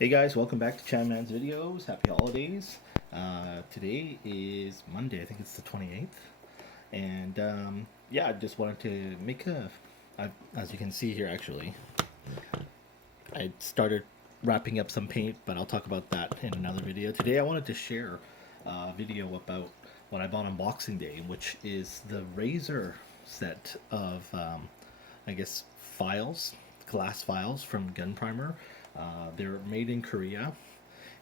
Hey guys, welcome back to Man's Videos. Happy holidays. Today is Monday, I think it's the 28th. And yeah, I just wanted to make as you can see here actually, I started wrapping up some paint, but I'll talk about that in another video. Today I wanted to share a video about what I bought on Boxing Day, which is the Raser set of, I guess, files, glass files from Gun Primer. They're made in Korea,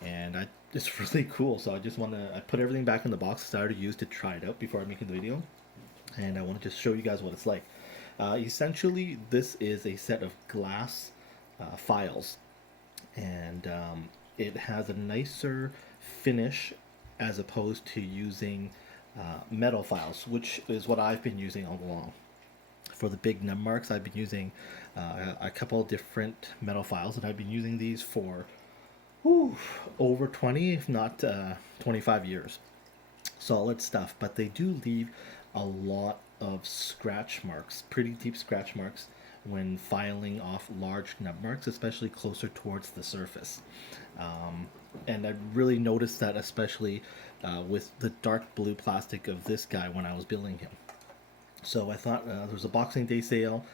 and it's really cool. So I put everything back in the box I already used to try it out before I make the video, and I want to just show you guys what it's like. Essentially, this is a set of glass files, and it has a nicer finish as opposed to using metal files, which is what I've been using all along. For the big nub marks, I've been using a couple of different metal files, and I've been using these for over 20, if not 25 years. Solid stuff, but they do leave a lot of scratch marks, pretty deep scratch marks, when filing off large nub marks, especially closer towards the surface. And I really noticed that, especially with the dark blue plastic of this guy when I was building him. So I thought there was a Boxing Day sale,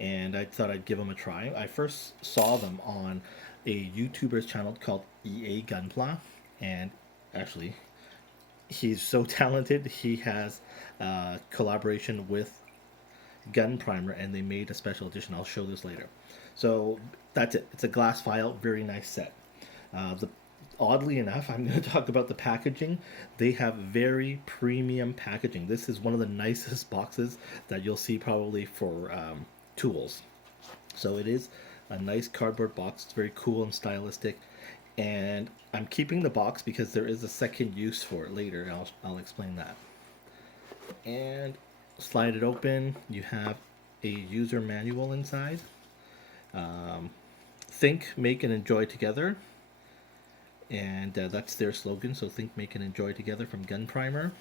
and I thought I'd give them a try. I first saw them on a YouTuber's channel called EA Gunplug, and actually, he's so talented. He has a collaboration with Gun Primer, and they made a special edition. I'll show this later. So that's it. It's a glass file, very nice set. The Oddly enough, I'm going to talk about the packaging. They have very premium packaging. This is one of the nicest boxes that you'll see probably for tools. So it is a nice cardboard box. It's very cool and stylistic. And I'm keeping the box because there is a second use for it later. I'll explain that. And slide it open. You have a user manual inside. Think, make, and enjoy together. And that's their slogan. So think, make, and enjoy together from Gun Primer.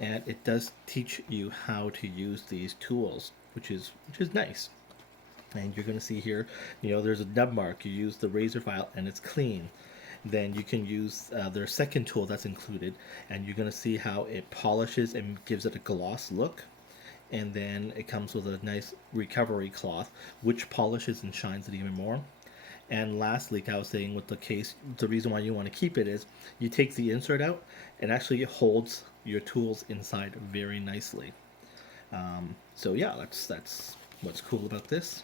And it does teach you how to use these tools, which is nice. And you're going to see here, there's a nub mark. You use the Raser file, and it's clean. Then you can use their second tool that's included, and you're going to see how it polishes and gives it a gloss look. And then it comes with a nice recovery cloth, which polishes and shines it even more. And lastly, like I was saying with the case, the reason why you want to keep it is you take the insert out, and actually it holds your tools inside very nicely. So yeah, that's what's cool about this.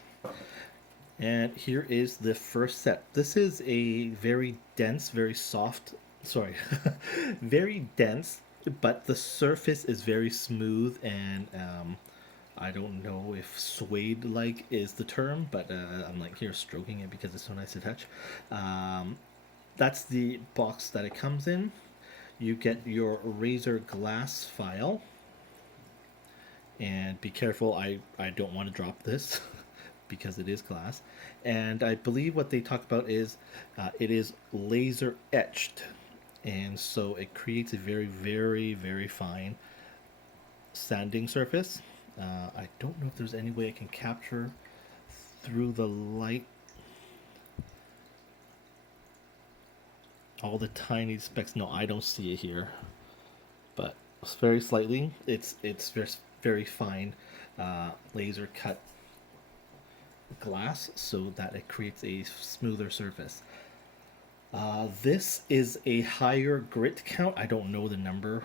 And here is the first set. This is a very dense, very soft, sorry, very dense, but the surface is very smooth, and I don't know if suede-like is the term, but I'm like here stroking it because it's so nice to touch. That's the box that it comes in. You get your Raser glass file, and be careful, I don't want to drop this because it is glass. And I believe what they talk about is it is laser etched, and so it creates a very, very, very fine sanding surface. I don't know if there's any way I can capture through the light all the tiny specks. No, I don't see it here, but very slightly. It's very, very fine laser cut glass so that it creates a smoother surface. This is a higher grit count. I don't know the number.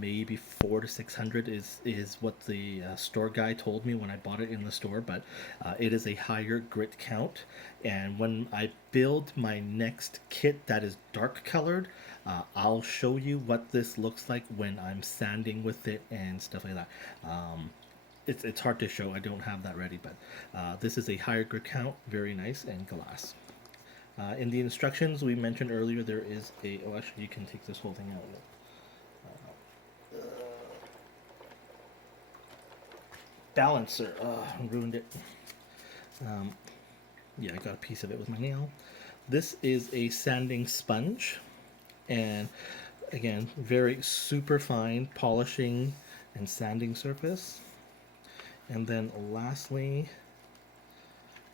Maybe 400 to 600 is what the store guy told me when I bought it in the store, but it is a higher grit count. And when I build my next kit that is dark colored, I'll show you what this looks like when I'm sanding with it and stuff like that. It's hard to show, I don't have that ready, but this is a higher grit count, very nice, and glass. In the instructions we mentioned earlier, there is oh, actually you can take this whole thing out. Balancer. I ruined it. Yeah, I got a piece of it with my nail. This is a sanding sponge, and again, very super fine polishing and sanding surface. And then lastly,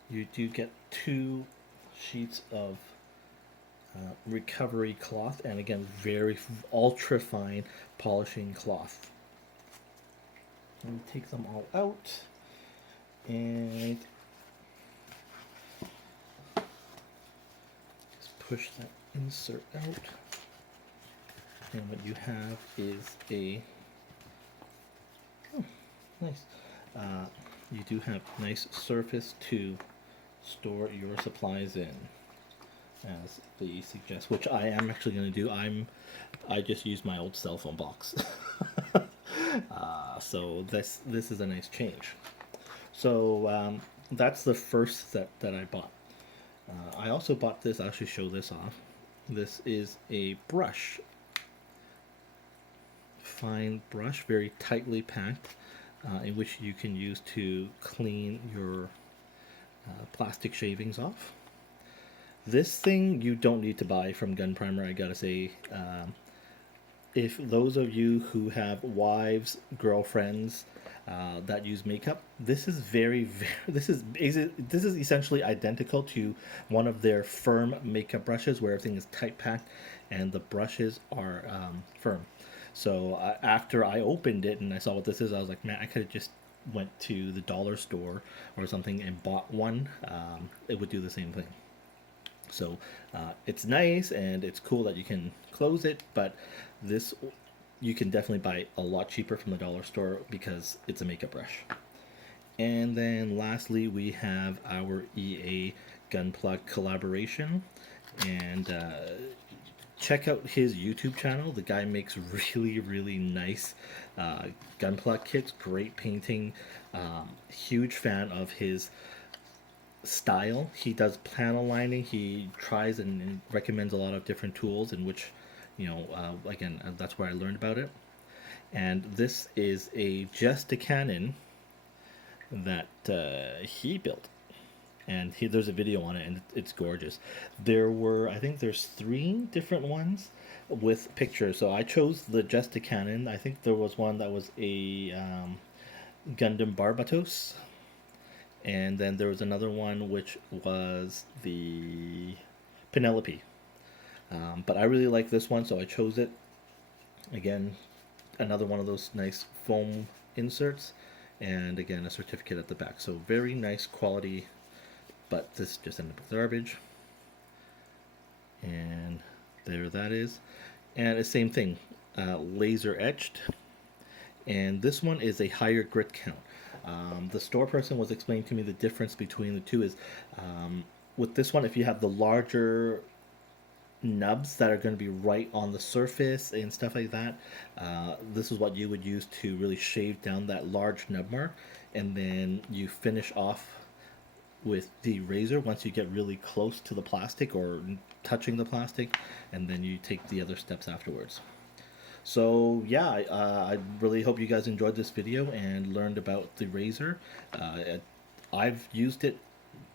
you do get two sheets of recovery cloth, and again, very ultra fine polishing cloth. Let me take them all out, and just push that insert out. And what you have is a nice. You do have nice surface to store your supplies in, as they suggest, which I am actually going to do. I just use my old cell phone box, so this is a nice change. So that's the first set that I bought. I also bought this. I'll actually show this off. This is a brush, fine brush, very tightly packed, in which you can use to clean your plastic shavings off. This thing you don't need to buy from Gun Primer, I gotta say. If those of you who have wives, girlfriends that use makeup, this is this is essentially identical to one of their firm makeup brushes, where everything is tight packed and the brushes are firm. So after I opened it and I saw what this is, I was like, man, I could have just went to the dollar store or something and bought one. It would do the same thing. So it's nice and it's cool that you can close it, but this you can definitely buy a lot cheaper from the dollar store because it's a makeup brush. And then lastly, we have our EA Gunplug Collaboration, and check out his YouTube channel. The guy makes really nice gunplug kits, great painting. Huge fan of his style. He does panel lining. He tries and recommends a lot of different tools, in which, again, that's where I learned about it. And this is just a cannon that he built, and there's a video on it, and it's gorgeous. I think there's 3 different ones with pictures, so I chose the just a cannon. I think there was one that was a Gundam Barbatos, and then there was another one which was the Penelope. But I really like this one, so I chose it. Again, another one of those nice foam inserts, and again, a certificate at the back. So very nice quality, but this just ended up with garbage. And there that is. And the same thing, laser etched. And this one is a higher grit count. The store person was explaining to me the difference between the two is, with this one, if you have the larger nubs that are going to be right on the surface and stuff like that, this is what you would use to really shave down that large nub mark, and then you finish off with the razor once you get really close to the plastic or touching the plastic, and then you take the other steps afterwards. So yeah, I really hope you guys enjoyed this video and learned about the Raser. I've used it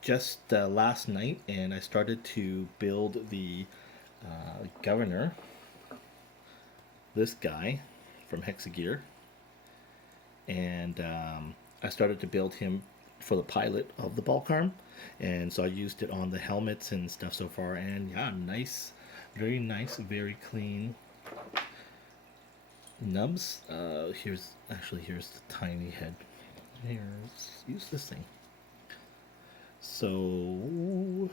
just last night, and I started to build the governor, this guy from Hexagear, and I started to build him for the pilot of the bulk arm, and so I used it on the helmets and stuff so far, and yeah, nice, very clean nubs. Here's the tiny head. Let's use this thing. So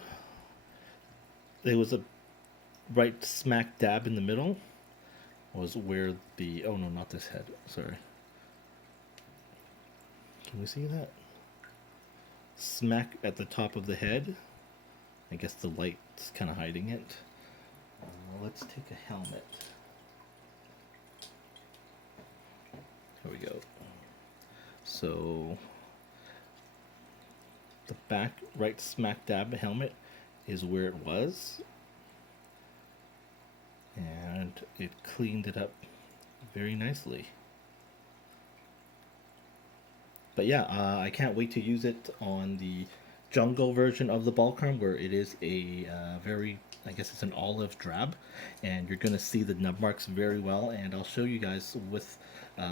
there was a right smack dab in the middle was where the, oh no, not this head, sorry. Can we see that? Smack at the top of the head. I guess the light's kind of hiding it. Let's take a helmet. Here we go. So the back right smack dab helmet is where it was, and it cleaned it up very nicely. But yeah, I can't wait to use it on the jungle version of the bulk arm, where it is a very, I guess it's an olive drab, and you're going to see the nub marks very well, and I'll show you guys with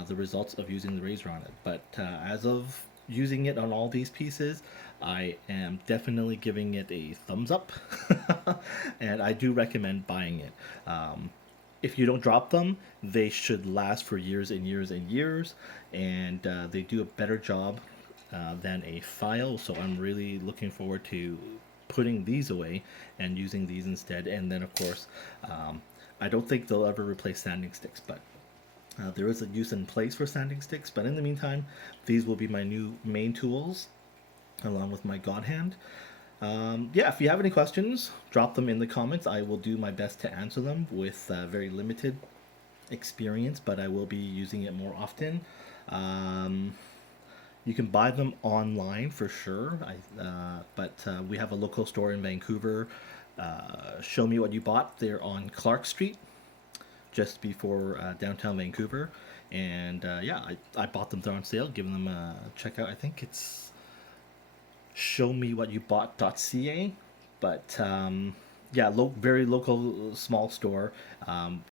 the results of using the Raser on it. But as of using it on all these pieces, I am definitely giving it a thumbs up, and I do recommend buying it. If you don't drop them, they should last for years and years and years, and they do a better job than a file. So I'm really looking forward to putting these away and using these instead. And then, of course, I don't think they'll ever replace sanding sticks, but there is a use in place for sanding sticks. But in the meantime, these will be my new main tools along with my God Hand. Yeah, if you have any questions, drop them in the comments. I will do my best to answer them with very limited experience, but I will be using it more often. Um, you can buy them online for sure, but we have a local store in Vancouver. Show Me What You Bought. They're on Clark Street, just before downtown Vancouver. And yeah, I bought them. They're on sale. Giving them a check out. I think it's showmewhatyoubought.ca. But yeah, very local, small store.